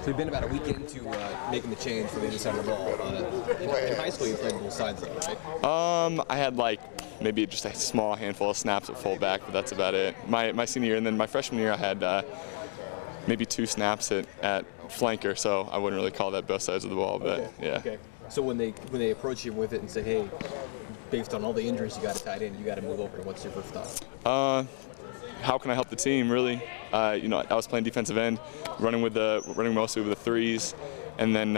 So we've been about a week into making the change for the other side of the ball. In high school, you played both sides, though, right? I had like maybe just a small handful of snaps at fullback, but that's about it. My senior year, and then my freshman year, I had maybe 2 snaps at flanker, so I wouldn't really call that both sides of the ball, but okay. yeah. Okay. So when they approach you with it and say, hey, based on all the injuries you got to tight end, you got to move over, what's your first thought? How can I help the team, really? I was playing defensive end, running mostly with the threes, and then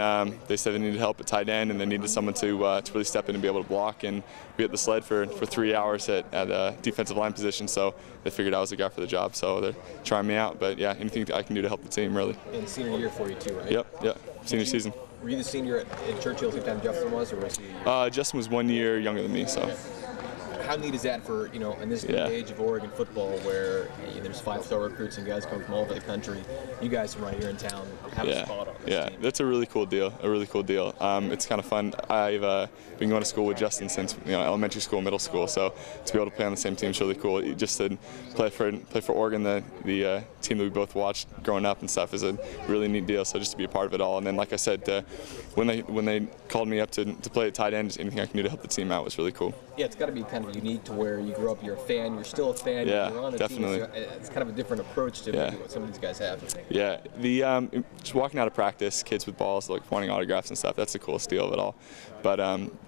they said they needed help at tight end, and they needed someone to really step in and be able to block. And we had the sled for 3 hours at a defensive line position, so they figured I was the guy for the job. So they're trying me out. But yeah, anything I can do to help the team, really. And senior year for you too, right? Yep. Senior season. Were you the senior at Churchill the same time Justin was, or was he? Justin was 1 year younger than me, so. Okay. How neat is that for, in this age of Oregon football where there's 5-star recruits and guys come from all over the country, you guys from right here in town have a spot on this team. That's a really cool deal, it's kind of fun. I've been going to school with Justin since elementary school, middle school, so to be able to play on the same team is really cool. Just to play for Oregon, the team that we both watched growing up and stuff, is a really neat deal, so just to be a part of it all. And then, like I said, when they called me up to play at tight end, anything I can do to help the team out was really cool. Yeah, it's got to be kind of unique to where you grew up, you're a fan, you're still a fan, yeah, you're on a definitely. team. So it's kind of a different approach to what some of these guys have. Yeah, just walking out of practice, kids with balls like wanting autographs and stuff, that's the coolest deal of it all. But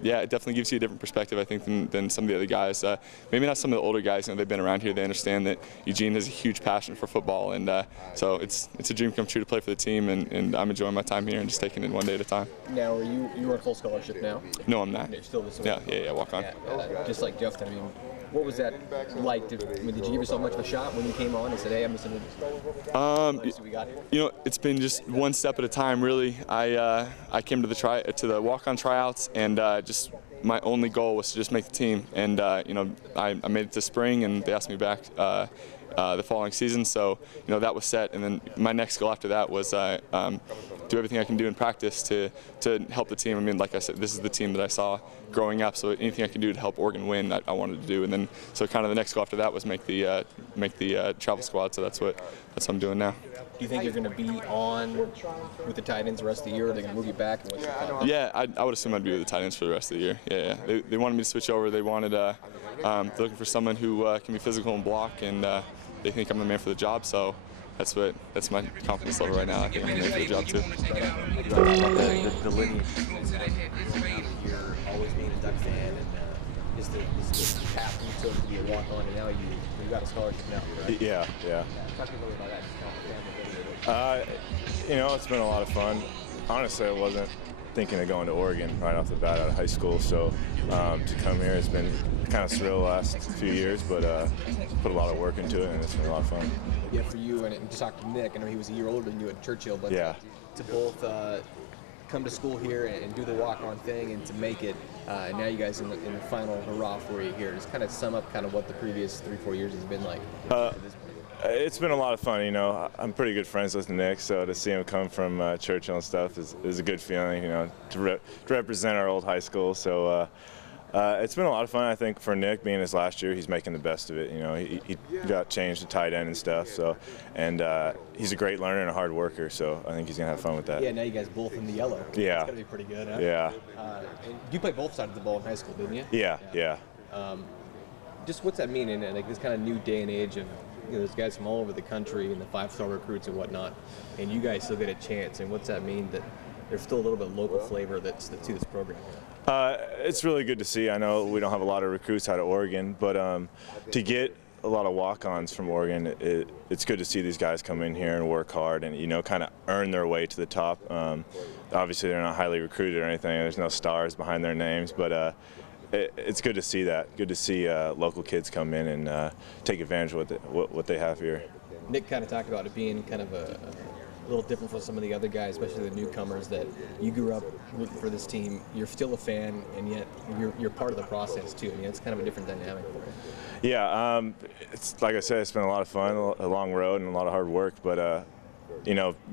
yeah, it definitely gives you a different perspective, I think, than some of the other guys. Maybe not some of the older guys, they've been around here, they understand that Eugene has a huge passion for football, and so it's a dream come true to play for the team, and I'm enjoying my time here and just taking it one day at a time. Now, are you on full scholarship now? No, I'm not. You're still this Yeah, walk on. Just like Justin, what was that like? Did you give yourself much of a shot when you came on and said, hey, I'm just going to see what we got here? It's been just one step at a time, really. I came to the walk-on tryouts, and just my only goal was to just make the team. And I made it to spring, and they asked me back the following season, so that was set. And then my next goal after that was do everything I can do in practice to help the team. Like I said, this is the team that I saw growing up, so anything I can do to help Oregon win, I wanted to do. And then so kind of the next goal after that was make the travel squad. So that's what I'm doing now. Do you think you're going to be on with the tight ends the rest of the year, or are they going to move you back? And what's your thought? Yeah, I would assume I'd be with the tight ends for the rest of the year. Yeah. They wanted me to switch over. They wanted they're looking for someone who can be physical and block, and they think I'm the man for the job. So that's my confidence level right now. I think I'm the man for the job too. The lineage, you're always being a Duck fan, and is the path you took to be a walk-on, and now you got a scholarship now, right? Yeah. Talk to me a little about that. It's been a lot of fun. Honestly, I wasn't thinking of going to Oregon right off the bat out of high school, so to come here has been kind of surreal the last few years, but put a lot of work into it, and it's been a lot of fun. Yeah, for you, and just talk to Nick, I know he was a year older than you at Churchill, but yeah. to both come to school here and do the walk-on thing and to make it, and now you guys in the final hurrah for you here. Just kind of sum up kind of what the previous 3-4 years has been like at this point. It's been a lot of fun. I'm pretty good friends with Nick, so to see him come from Churchill and stuff is a good feeling, to represent our old high school. So it's been a lot of fun. I think for Nick, being his last year, he's making the best of it. He got changed to tight end and stuff. So, and he's a great learner and a hard worker. So I think he's gonna have fun with that. Yeah. Now you guys both in the yellow. Yeah. It's gonna be pretty good. Huh? Yeah. And you played both sides of the ball in high school, didn't you? Yeah. Just what's that mean in like this kind of new day and age of there's guys from all over the country and the 5-star recruits and whatnot, and you guys still get a chance? And what's that mean that there's still a little bit of local flavor that's to this program? It's really good to see. I know we don't have a lot of recruits out of Oregon, but to get a lot of walk-ons from Oregon, it's good to see these guys come in here and work hard and kind of earn their way to the top. Obviously, they're not highly recruited or anything. There's no stars behind their names, but it's good to see that. Good to see local kids come in and take advantage of what they have here. Nick kind of talked about it being kind of a little different from some of the other guys, especially the newcomers, that you grew up rooting for this team. You're still a fan, and yet you're part of the process too. It's kind of a different dynamic for you. Yeah, it's like I said, it's been a lot of fun, a long road, and a lot of hard work. But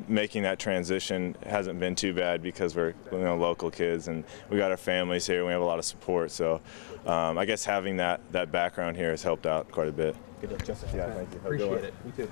making that transition hasn't been too bad because we're local kids and we got our families here. And we have a lot of support. So I guess having that background here has helped out quite a bit. Good luck, Justin. Yeah, thank you. Appreciate it. Me too.